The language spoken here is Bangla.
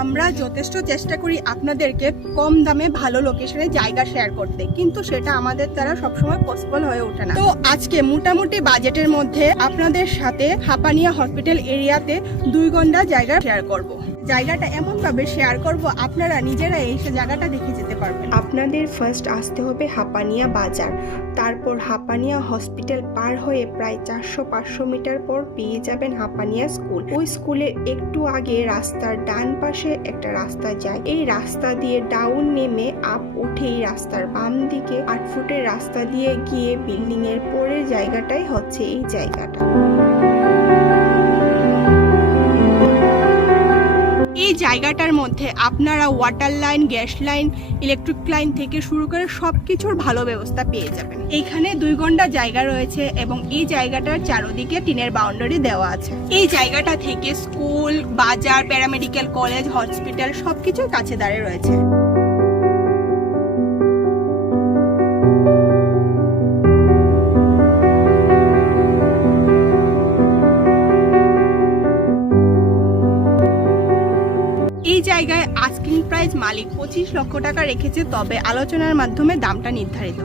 আমরা যথেষ্ট চেষ্টা করি আপনাদেরকে কম দামে ভালো লোকেশনে জায়গা শেয়ার করতে কিন্তু সেটা আমাদের দ্বারা সবসময় পসিবল হয়ে ওঠে না তো আজকে মোটামুটি বাজেটের মধ্যে আপনাদের সাথে হাপানিয়া হসপিটাল এরিয়াতে দুই ঘণ্টা জায়গা শেয়ার করব। জায়গাটা এমনভাবে শেয়ার করব, আপনারা নিজেরা এসে জায়গাটা দেখে যেতে পারবেন। আপনাদের ফার্স্ট আসতে হবে হাপানিয়া বাজার। তারপর হাপানিয়া হসপিটাল পার হয়ে প্রায় চারশো পাঁচশো মিটার পর পেয়ে যাবেন হাপানিয়া স্কুল ওই স্কুলের একটু আগে রাস্তার ডান পাশে একটা রাস্তা যায়। এই রাস্তা দিয়ে ডাউন নেমে আপ উঠে এই রাস্তার বাম দিকে আট ফুটের রাস্তা দিয়ে গিয়ে বিল্ডিং এর পরের জায়গাটাই হচ্ছে এই জায়গাটা। জায়গাটার মধ্যে আপনারা water line gas line electric line থেকে শুরু করে সব কিছুর ভালো ব্যবস্থা পেয়ে যাবেন। এখানে দুই ঘণ্টা জায়গা রয়েছে এবং এই জায়গাটার চারোদিকে টিনের বাউন্ডারি দেওয়া আছে। এই জায়গাটা থেকে স্কুল বাজার প্যারামেডিক্যাল কলেজ হসপিটাল সবকিছুর কাছে দাঁড়িয়ে রয়েছে। এই জায়গায় আস্কিং প্রাইস মালিক পঁচিশ লক্ষ টাকা রেখেছে তবে আলোচনার মাধ্যমে দামটা নির্ধারিত।